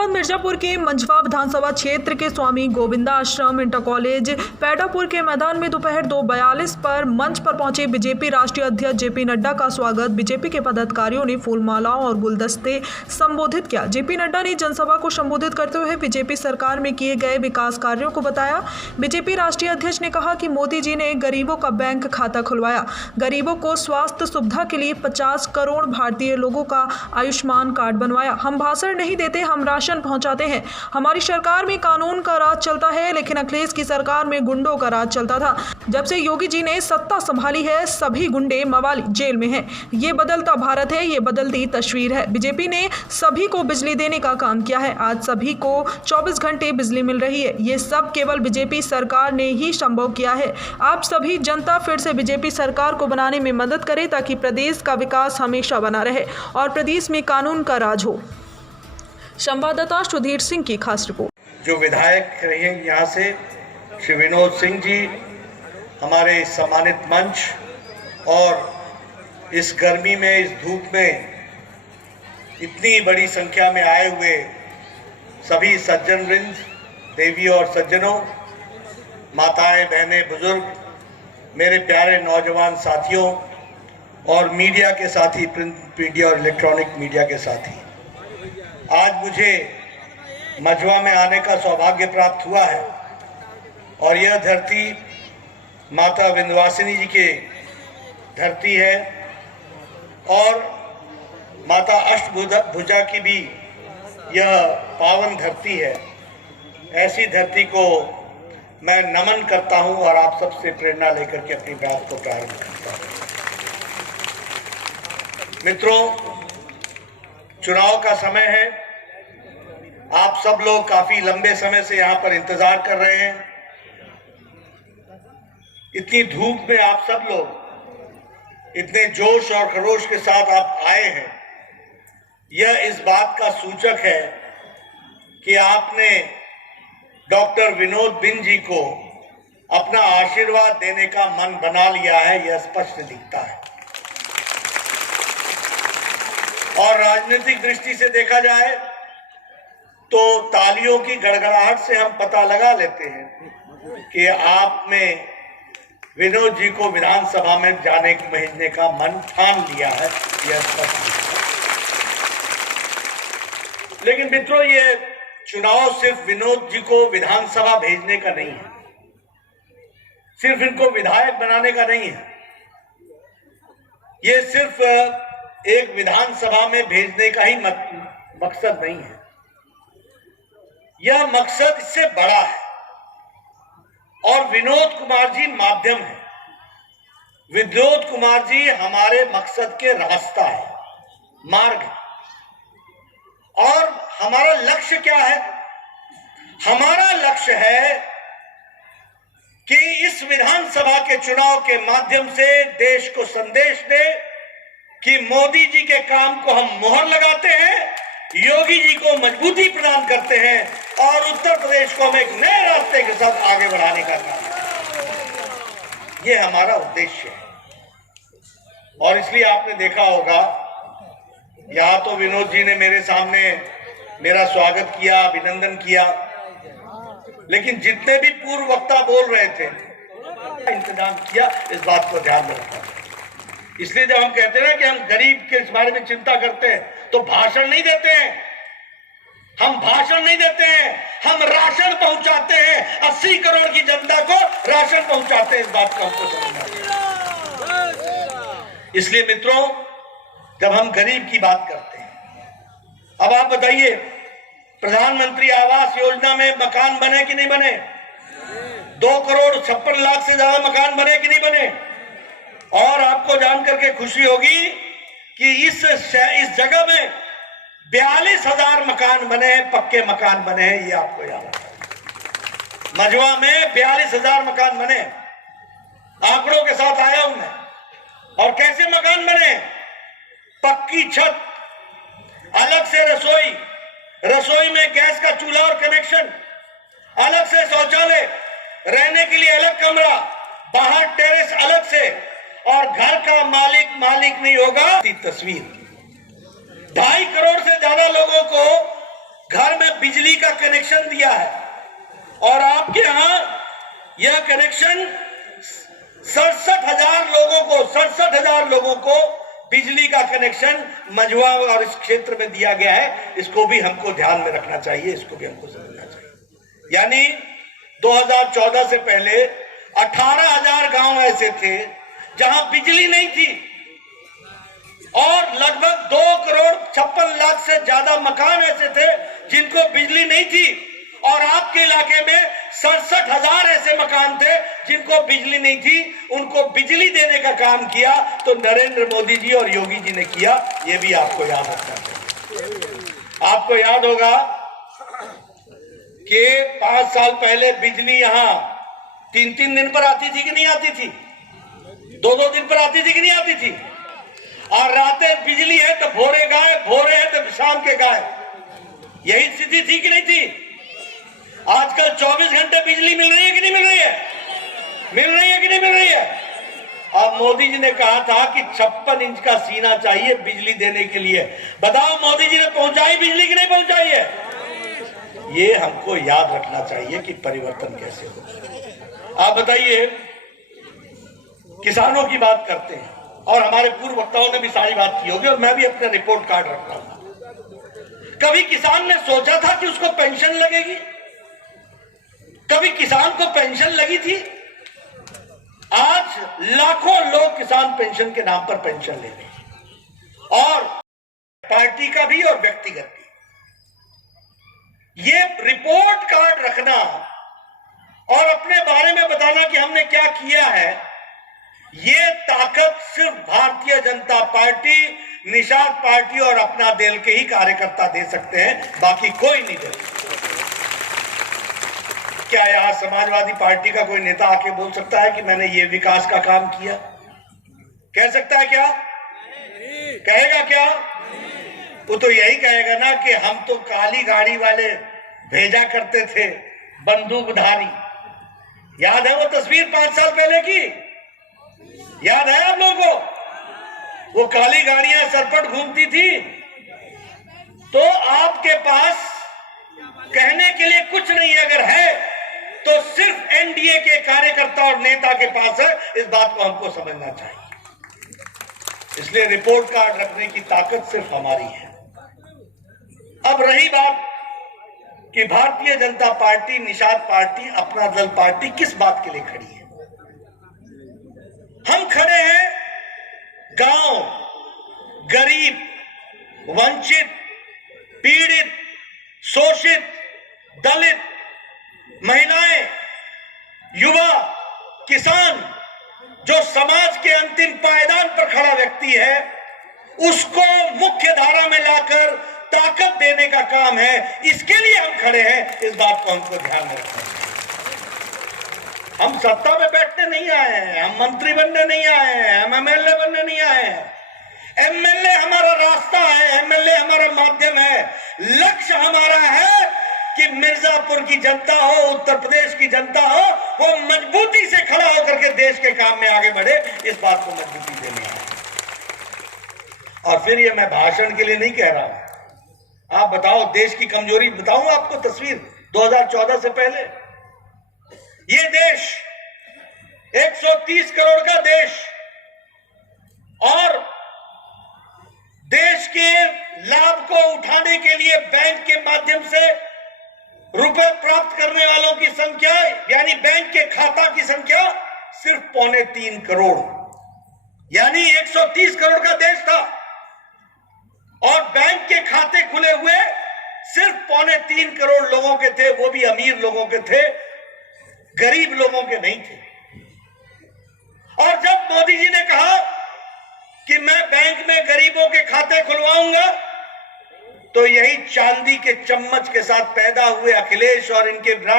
जनपद मिर्जापुर के मंझवा विधानसभा क्षेत्र के स्वामी गोविंदा आश्रम इंटर कॉलेज पैडापुर के मैदान में दोपहर 2:42 पर मंच पर पहुंचे बीजेपी राष्ट्रीय अध्यक्ष जेपी नड्डा का स्वागत बीजेपी के पदाधिकारियों ने फूलमालाओं और गुलदस्ते संबोधित किया। जेपी नड्डा ने जनसभा को संबोधित करते हुए बीजेपी सरकार में किए गए विकास कार्यों को बताया। बीजेपी राष्ट्रीय अध्यक्ष ने कहा कि मोदी जी ने गरीबों का बैंक खाता खुलवाया, गरीबों को स्वास्थ्य सुविधा के लिए 50 करोड़ भारतीय लोगों का आयुष्मान कार्ड बनवाया। हम भाषण नहीं देते, हम राशन पहुंचाते हैं। हमारी सरकार में कानून का राज चलता है, लेकिन अखिलेश की सरकार में गुंडों का राज चलता था। जब से योगी जी ने सत्ता संभाली है, सभी गुंडे मवाली जेल में हैं। ये बदलता भारत है, ये बदलती तस्वीर है। बीजेपी ने सभी को बिजली देने का काम किया है। आज सभी को 24 घंटे बिजली मिल रही है। ये सब केवल बीजेपी सरकार ने ही संभव किया है। आप सभी जनता फिर से बीजेपी सरकार को बनाने में मदद करे ताकि प्रदेश का विकास हमेशा बना रहे और प्रदेश में कानून का राज हो। संवाददाता सुधीर सिंह की खास रिपोर्ट। जो विधायक रहे यहाँ से श्री विनोद सिंह जी, हमारे सम्मानित मंच, और इस गर्मी में, इस धूप में इतनी बड़ी संख्या में आए हुए सभी सज्जन वृंद, देवी और सज्जनों, माताएं, बहनें, बुजुर्ग, मेरे प्यारे नौजवान साथियों और मीडिया के साथी, प्रिंट मीडिया और इलेक्ट्रॉनिक मीडिया के साथी, आज मुझे मंझवा में आने का सौभाग्य प्राप्त हुआ है और यह धरती माता विंध्यवासिनी जी की धरती है और माता अष्टभुजा की भी यह पावन धरती है। ऐसी धरती को मैं नमन करता हूं और आप सबसे प्रेरणा लेकर के अपनी बात को प्रारंभ करता हूं। मित्रों, चुनाव का समय है। आप सब लोग काफी लंबे समय से यहां पर इंतजार कर रहे हैं। इतनी धूप में आप सब लोग इतने जोश और खरोश के साथ आप आए हैं। यह इस बात का सूचक है कि आपने डॉक्टर विनोद बिंद जी को अपना आशीर्वाद देने का मन बना लिया है। यह स्पष्ट दिखता है और राजनीतिक दृष्टि से देखा जाए तो तालियों की गड़गड़ाहट से हम पता लगा लेते हैं कि आप में विनोद जी को विधानसभा में भेजने का मन ठान लिया है। यह स्पष्ट है। लेकिन मित्रों, ये चुनाव सिर्फ विनोद जी को विधानसभा भेजने का नहीं है, सिर्फ इनको विधायक बनाने का नहीं है। ये सिर्फ एक विधानसभा में भेजने का ही मकसद नहीं है। यह मकसद इससे बड़ा है और विनोद कुमार जी माध्यम है। विनोद कुमार जी हमारे मकसद के रास्ता है, मार्ग है। और हमारा लक्ष्य क्या है? हमारा लक्ष्य है कि इस विधानसभा के चुनाव के माध्यम से देश को संदेश दे कि मोदी जी के काम को हम मोहर लगाते हैं, योगी जी को मजबूती प्रदान करते हैं और उत्तर प्रदेश को हम एक नए रास्ते के साथ आगे बढ़ाने का काम। ये हमारा उद्देश्य है। और इसलिए आपने देखा होगा, यहां तो विनोद जी ने मेरे सामने मेरा स्वागत किया, अभिनंदन किया, लेकिन जितने भी पूर्व वक्ता बोल रहे थे, इंतजाम किया, इस बात को ध्यान में रखा। इसलिए जब हम कहते हैं ना कि हम गरीब के इस बारे में चिंता करते हैं, तो भाषण नहीं देते हैं। हम भाषण नहीं देते हैं, हम राशन पहुंचाते हैं। 80 करोड़ की जनता को राशन पहुंचाते हैं। इस बात को हमको समझना है। इसलिए मित्रों, जब हम गरीब की बात करते हैं, अब आप बताइए, प्रधानमंत्री आवास योजना में मकान बने कि नहीं बने? 2,56,00,000 से ज्यादा मकान बने कि नहीं बने? और आपको जानकर के खुशी होगी कि इस जगह में 42,000 मकान बने हैं, पक्के मकान बने हैं। ये आपको याद है। मंझवा में 42,000 मकान बने। आंकड़ों के साथ आया हूं मैं। और कैसे मकान बने? पक्की छत, अलग से रसोई, रसोई में गैस का चूल्हा और कनेक्शन, अलग से शौचालय, रहने के लिए अलग कमरा, बाहर टेरेस अलग से, और घर का मालिक नहीं होगा। तस्वीर 2.5 करोड़ से ज्यादा लोगों को घर में बिजली का कनेक्शन दिया है और आपके यहां यह कनेक्शन 67,000 लोगों को बिजली का कनेक्शन मझुआ और इस क्षेत्र में दिया गया है। इसको भी हमको ध्यान में रखना चाहिए, इसको भी हमको समझना चाहिए। यानी 2014 से पहले 18,000 गांव ऐसे थे जहां बिजली नहीं थी और लगभग 2,56,00,000 से ज्यादा मकान ऐसे थे जिनको बिजली नहीं थी और आपके इलाके में 67,000 ऐसे मकान थे जिनको बिजली नहीं थी। उनको बिजली देने का काम किया तो नरेंद्र मोदी जी और योगी जी ने किया। यह भी आपको याद रखना चाहिए। आपको याद होगा कि 5 साल पहले बिजली यहां 3-3 दिन पर आती थी कि नहीं आती थी, 2-2 दिन पर आती थी कि नहीं आती थी। और रातें बिजली है तो भोरे गायब, भोरे है तो शाम के गायब। यही स्थिति थी कि नहीं थी। आजकल 24 घंटे बिजली मिल रही है कि नहीं मिल रही है, मिल रही है कि नहीं मिल रही है। अब मोदी जी ने कहा था कि 56 इंच का सीना चाहिए बिजली देने के लिए। बताओ मोदी जी ने पहुंचाई बिजली की नहीं पहुंचाई है। ये हमको याद रखना चाहिए कि परिवर्तन कैसे हो। आप बताइए, किसानों की बात करते हैं और हमारे पूर्व वक्ताओं ने भी सारी बात की होगी और मैं भी अपना रिपोर्ट कार्ड रखता हूं। कभी किसान ने सोचा था कि उसको पेंशन लगेगी? कभी किसान को पेंशन लगी थी? आज लाखों लोग किसान पेंशन के नाम पर पेंशन ले रहे हैं और पार्टी का भी और व्यक्तिगत भी। ये रिपोर्ट कार्ड रखना और अपने बारे में बताना कि हमने क्या किया है, ये ताकत सिर्फ भारतीय जनता पार्टी, निषाद पार्टी और अपना दल के ही कार्यकर्ता दे सकते हैं, बाकी कोई नहीं दे सकता। क्या यहां समाजवादी पार्टी का कोई नेता आके बोल सकता है कि मैंने ये विकास का काम किया? कह सकता है क्या? कहेगा क्या? वो तो यही कहेगा ना कि हम तो काली गाड़ी वाले भेजा करते थे, बंदूकधारी। याद है वो तस्वीर 5 साल पहले की? याद है आप लोगों को? वो काली गाड़ियां सरपट घूमती थी। तो आपके पास कहने के लिए कुछ नहीं अगर है तो सिर्फ एनडीए के कार्यकर्ता और नेता के पास है। इस बात को हमको समझना चाहिए। इसलिए रिपोर्ट कार्ड रखने की ताकत सिर्फ हमारी है। अब रही बात कि भारतीय जनता पार्टी, निषाद पार्टी, अपना दल पार्टी किस बात के लिए खड़ी है। हम खड़े हैं गांव, गरीब, वंचित, पीड़ित, शोषित, दलित, महिलाएं, युवा, किसान, जो समाज के अंतिम पायदान पर खड़ा व्यक्ति है, उसको मुख्य धारा में लाकर ताकत देने का काम है। इसके लिए हम खड़े हैं। इस बात को हमको ध्यान में रखना है। हम सत्ता में बैठने नहीं आए हैं, हम मंत्री बनने नहीं आए हैं, हम एमएलए बनने नहीं आए हैं। एमएलए हमारा रास्ता है, एमएलए हमारा माध्यम है। लक्ष्य हमारा है कि मिर्जापुर की जनता हो, उत्तर प्रदेश की जनता हो, वो मजबूती से खड़ा होकर के देश के काम में आगे बढ़े। इस बात को मजबूती देनी है। और फिर ये मैं भाषण के लिए नहीं कह रहा हूं। आप बताओ, देश की कमजोरी बताऊं आपको तस्वीर 2014 से पहले। ये देश 130 करोड़ का देश और देश के लाभ को उठाने के लिए बैंक के माध्यम से रुपए प्राप्त करने वालों की संख्या, यानी बैंक के खाता की संख्या सिर्फ 2.25 करोड़, यानी 130 करोड़ का देश था और बैंक के खाते खुले हुए सिर्फ 2.25 करोड़ लोगों के थे। वो भी अमीर लोगों के थे, गरीब लोगों के नहीं थे। और जब मोदी जी ने कहा कि मैं बैंक में गरीबों के खाते खुलवाऊंगा, तो यही चांदी के चम्मच के साथ पैदा हुए अखिलेश और इनके